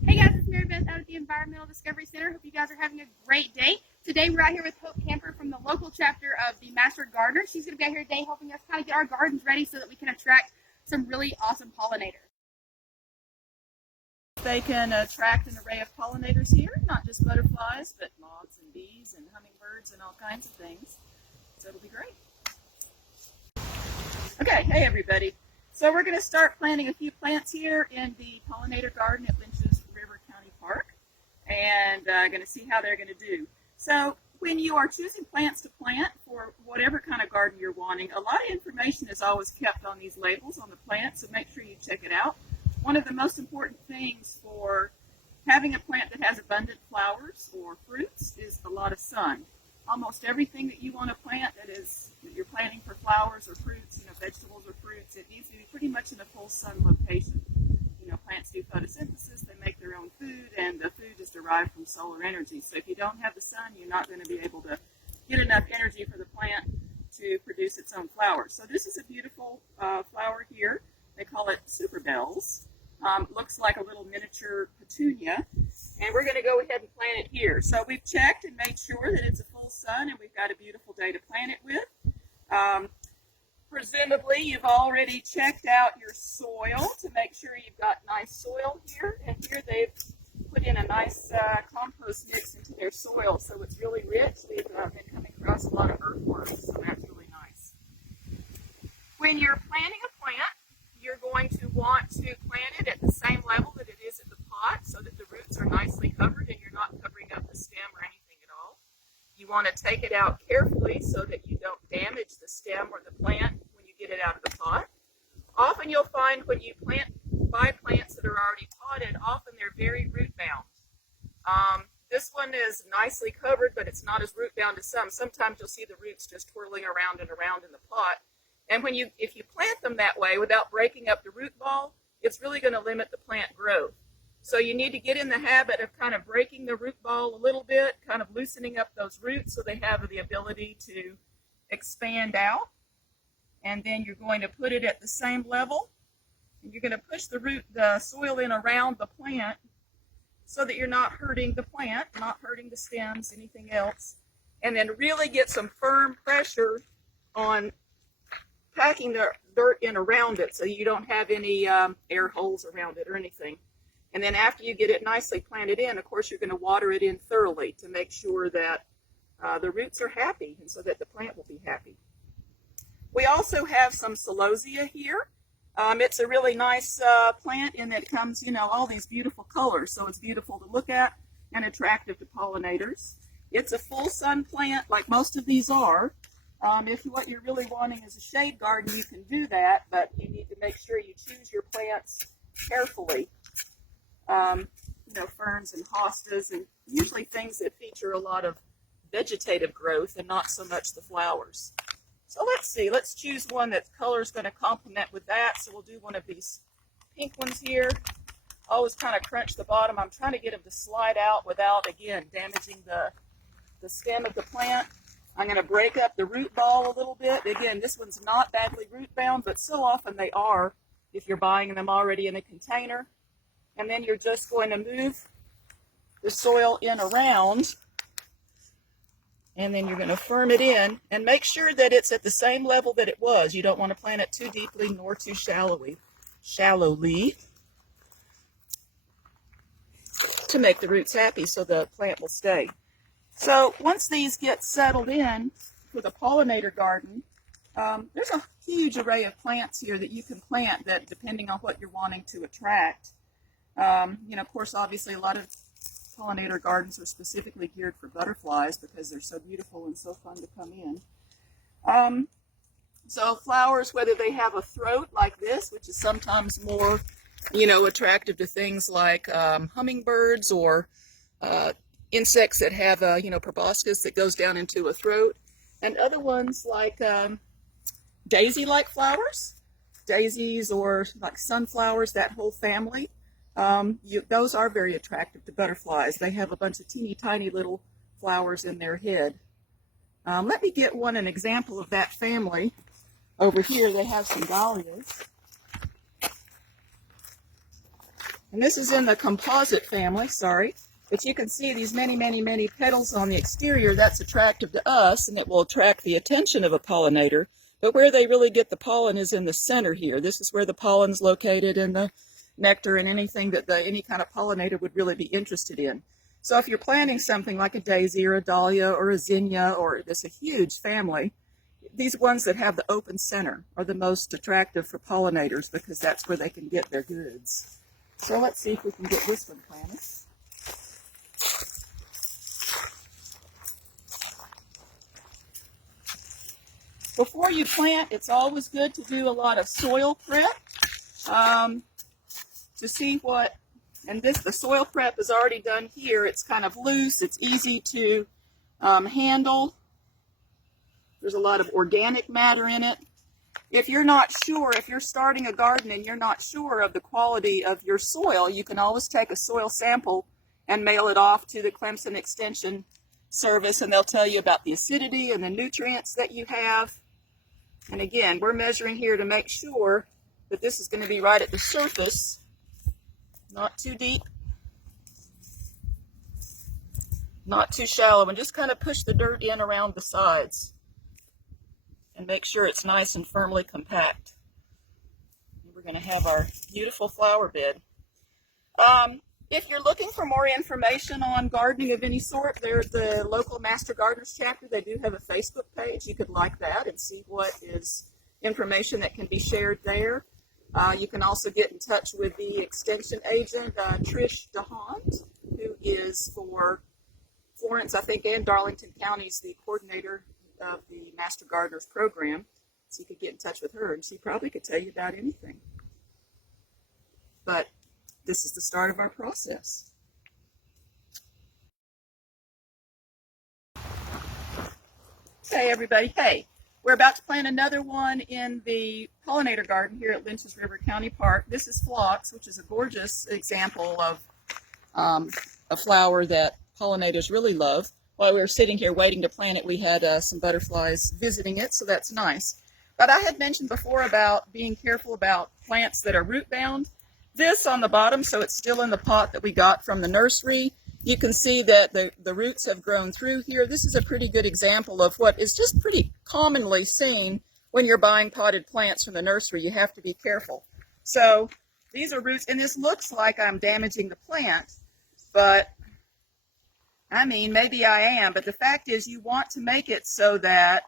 Hey guys, it's Mary Beth out at the Environmental Discovery Center. Hope you guys are having a great day. Today we're out here with Hope Camper from the local chapter of the Master Gardener. She's going to be out here today helping us kind of get our gardens ready so that we can attract some really awesome pollinators. They can attract an array of pollinators here, not just butterflies, but moths and bees and hummingbirds and all kinds of things. So it'll be great. Okay, hey everybody. So we're going to start planting a few plants here in the pollinator garden at Lynch's River County Park, and going to see how they're going to do. So when you are choosing plants to plant for whatever kind of garden you're wanting, a lot of information is always kept on these labels on the plant, so make sure you check it out. One of the most important things for having a plant that has abundant flowers or fruits is a lot of sun. Almost everything that you want to plant that you're planting for flowers or fruits, vegetables or fruits, it needs to be pretty much in a full sun location. Plants do photosynthesis, they make their own food, and the food is derived from solar energy. So if you don't have the sun, you're not going to be able to get enough energy for the plant to produce its own flowers. So this is a beautiful flower here. They call it super bells. Looks like a little miniature petunia, and we're going to go ahead and plant it here. So we've checked and made sure that it's a full sun, and we've got a beautiful day to plant it with. Presumably you've already checked out your soil to make sure you've got nice soil here, and here they've put in a nice compost mix into their soil, so it's really rich. We've been coming across a lot of earthworms, so that's really nice. When you're planting a plant, you're going to want to plant it at the same level that it is in the pot so that the roots are nicely covered and you're not covering up the stem or anything at all. You want to take it out carefully so that you don't damage the stem or the plant when you get it out of the pot. Often you'll find when you buy plants that are already potted, often they're very root bound. This one is nicely covered, but it's not as root bound as some. Sometimes you'll see the roots just twirling around and around in the pot. And if you plant them that way without breaking up the root ball, it's really going to limit the plant growth. So you need to get in the habit of kind of breaking the root ball a little bit, kind of loosening up those roots so they have the ability to expand out. And then you're going to put it at the same level. And you're going to push the soil in around the plant so that you're not hurting the plant, not hurting the stems, anything else. And then really get some firm pressure on packing the dirt in around it so you don't have any air holes around it or anything. And then after you get it nicely planted in, of course, you're going to water it in thoroughly to make sure that the roots are happy and so that the plant will be happy. We also have some celosia here. It's a really nice plant in that it comes, all these beautiful colors. So it's beautiful to look at and attractive to pollinators. It's a full sun plant like most of these are. If what you're really wanting is a shade garden, you can do that, but you need to make sure you choose your plants carefully. Ferns and hostas, and usually things that feature a lot of vegetative growth and not so much the flowers. So let's see, let's choose one that color is going to complement with that. So we'll do one of these pink ones here. Always kind of crunch the bottom. I'm trying to get them to slide out without, again, damaging the stem of the plant. I'm going to break up the root ball a little bit. Again, this one's not badly root bound, but so often they are if you're buying them already in a container. And then you're just going to move the soil in around, and then you're going to firm it in and make sure that it's at the same level that it was. You don't want to plant it too deeply nor too shallowly to make the roots happy so the plant will stay. So once these get settled in for the pollinator garden, there's a huge array of plants here that you can plant that depending on what you're wanting to attract. Of course, obviously a lot of pollinator gardens are specifically geared for butterflies because they're so beautiful and so fun to come in. So flowers, whether they have a throat like this, which is sometimes more, attractive to things like hummingbirds or insects that have, proboscis that goes down into a throat, and other ones like daisy-like flowers, daisies or like sunflowers, that whole family. Those are very attractive to butterflies. They have a bunch of teeny tiny little flowers in their head. Let me get an example of that family. Over here they have some dahlias. And this is in the composite family, sorry. But you can see these many, many, many petals on the exterior. That's attractive to us, and it will attract the attention of a pollinator. But where they really get the pollen is in the center here. This is where the pollen's located, and the nectar and anything that any kind of pollinator would really be interested in. So if you're planting something like a daisy or a dahlia or a zinnia, or this a huge family, these ones that have the open center are the most attractive for pollinators because that's where they can get their goods. So let's see if we can get this one planted. Before you plant, it's always good to do a lot of soil prep to see what, and the soil prep is already done here. It's kind of loose, it's easy to handle. There's a lot of organic matter in it. If you're not sure, if you're starting a garden and you're not sure of the quality of your soil, you can always take a soil sample and mail it off to the Clemson Extension Service, and they'll tell you about the acidity and the nutrients that you have. And again, we're measuring here to make sure that this is going to be right at the surface, not too deep, not too shallow, and just kind of push the dirt in around the sides and make sure it's nice and firmly compact. And we're going to have our beautiful flower bed. If you're looking for more information on gardening of any sort, there's the local Master Gardeners chapter. They do have a Facebook page. You could like that and see what is information that can be shared there. You can also get in touch with the extension agent, Trish DeHaan, who is for Florence, I think, and Darlington counties, the coordinator of the Master Gardeners program. So you could get in touch with her, and she probably could tell you about anything. But this is the start of our process. Hey everybody, hey, we're about to plant another one in the pollinator garden here at Lynch's River County Park. This is phlox, which is a gorgeous example of a flower that pollinators really love. While we were sitting here waiting to plant it, we had some butterflies visiting it, so that's nice. But I had mentioned before about being careful about plants that are root bound. This on the bottom, so it's still in the pot that we got from the nursery. You can see that the roots have grown through here. This is a pretty good example of what is just pretty commonly seen when you're buying potted plants from the nursery. You have to be careful. So these are roots, and this looks like I'm damaging the plant, but I mean, maybe I am, but the fact is you want to make it so that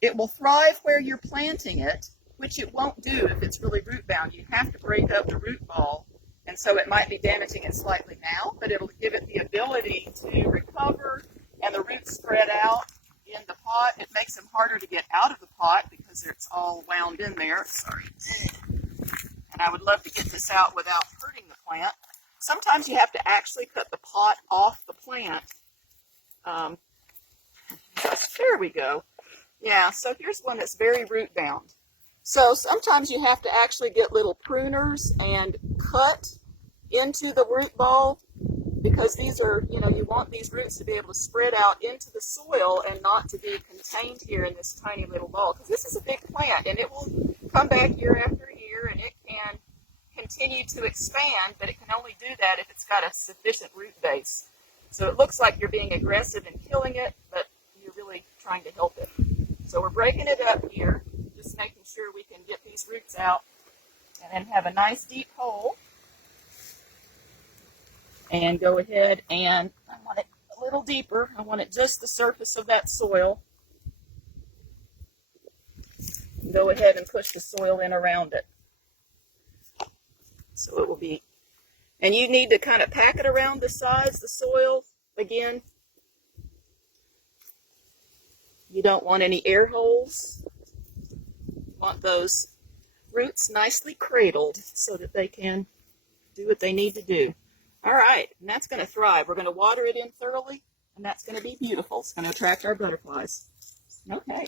it will thrive where you're planting it, which it won't do if it's really root bound. You have to break up the root ball, and so it might be damaging it slightly now, but it'll give it the ability to recover, and the roots spread out in the pot. It makes them harder to get out of the pot because it's all wound in there. Sorry. And I would love to get this out without hurting the plant. Sometimes you have to actually cut the pot off the plant. There we go. Yeah, so here's one that's very root bound. So sometimes you have to actually get little pruners and cut into the root ball, because these are, you want these roots to be able to spread out into the soil and not to be contained here in this tiny little ball, because this is a big plant and it will come back year after year and it can continue to expand, but it can only do that if it's got a sufficient root base. So it looks like you're being aggressive in killing it, but you're really trying to help it. So we're breaking it up here, just making sure we can get these roots out, and then have a nice deep hole. And go ahead, and I want it a little deeper. I want it just the surface of that soil. Go ahead and push the soil in around it. So it will be, and you need to kind of pack it around the sides, the soil. Again, you don't want any air holes. You want those roots nicely cradled so that they can do what they need to do. All right, and that's going to thrive. We're going to water it in thoroughly, and that's going to be beautiful. It's going to attract our butterflies. Okay.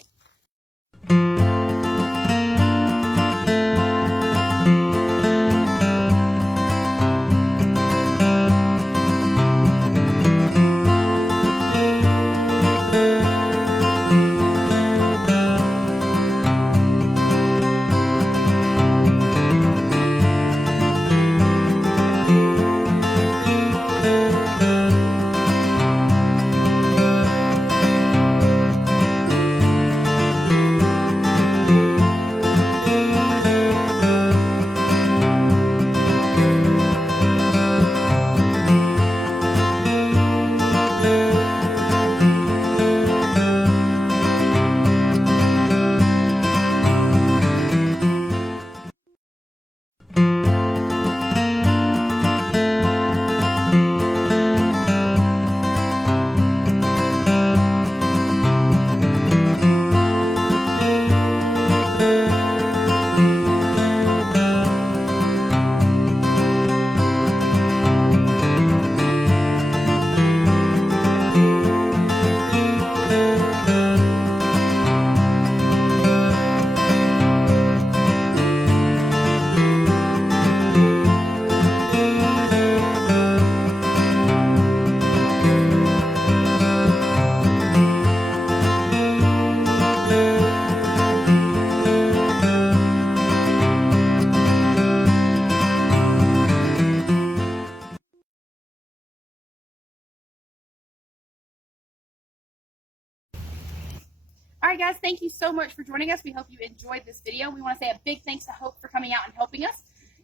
right, guys, thank you so much for joining us. We hope you enjoyed this video. We want to say a big thanks to Hope for coming out and helping us.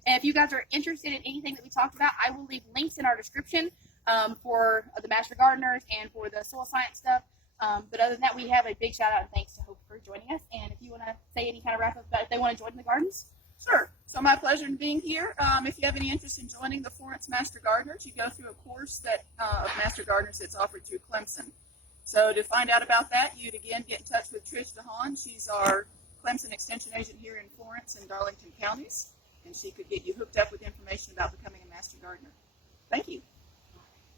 And if you guys are interested in anything that we talked about, I will leave links in our description for the Master Gardeners and for the soil science stuff. But other than that, we have a big shout out and thanks to Hope for joining us. And if you want to say any kind of wrap up about if they want to join the gardens. Sure. So my pleasure in being here. If you have any interest in joining the Florence Master Gardeners, you go through a course of Master Gardeners that's offered through Clemson. So to find out about that, you'd again get in touch with Trish DeHaan. She's our Clemson Extension Agent here in Florence and Darlington counties, and she could get you hooked up with information about becoming a Master Gardener. Thank you.